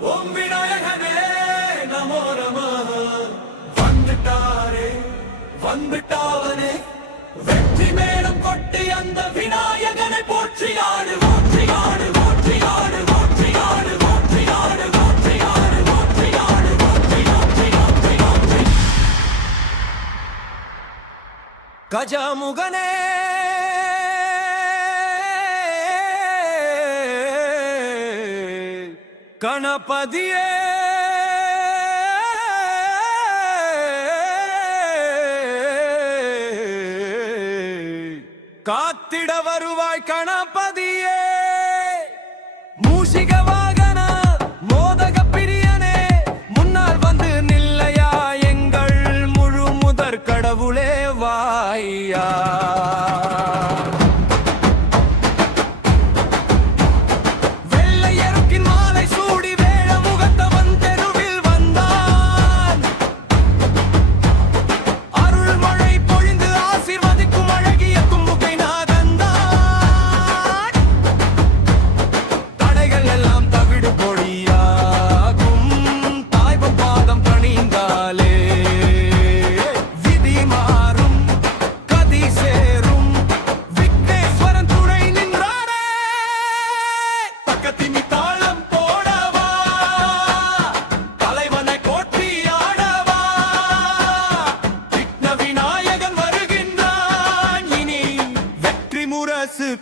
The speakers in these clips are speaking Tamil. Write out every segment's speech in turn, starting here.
ஓம் விநாயகனே நமோ நமः வந்துட்டாரே வந்துட்டாவனே வெற்றி மேளம் கொட்டி அந்த விநாயகனை போற்றி ஆடு போற்றி ஆடு போற்றி ஆடு போற்றி ஆடு போற்றி ஆடு போற்றி ஆடு போற்றி ஆடு போற்றி போற்றி போற்றி போற்றி கஜமுகனே கணபதியே காத்திட வருவாய் கணபதியே மூஷிக வாகன மோதக பிரியனே முன்னால் வந்து நில்லையா எங்கள் முழு முதற் கடவுளே வாயா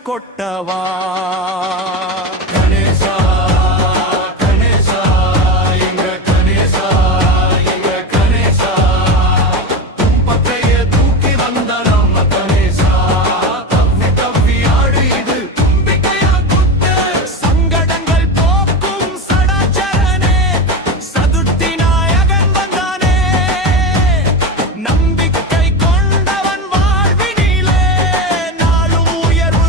கொட்டவா கணேசா கணேசா எங்க கணேசா எங்க கணேசா தும்பத்தைய தூக்கி வந்த நம்ம கணேசா தவ்வி தவ்வி ஆடு இது தும்பிக்கையா குத்து சங்கடங்கள் போக்கும் சடாச்சரனே சதுர்த்தி நாயகன் வந்தானே நம்பிக்கை கொண்டவன் வாழ்வினிலே நாளும் உயர்வு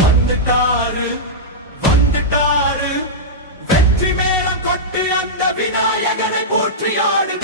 வந்துட்டாரு வந்துட்டாரு வெற்றி மேளம் கொட்டு அந்த விநாயகனை போற்றி ஆடு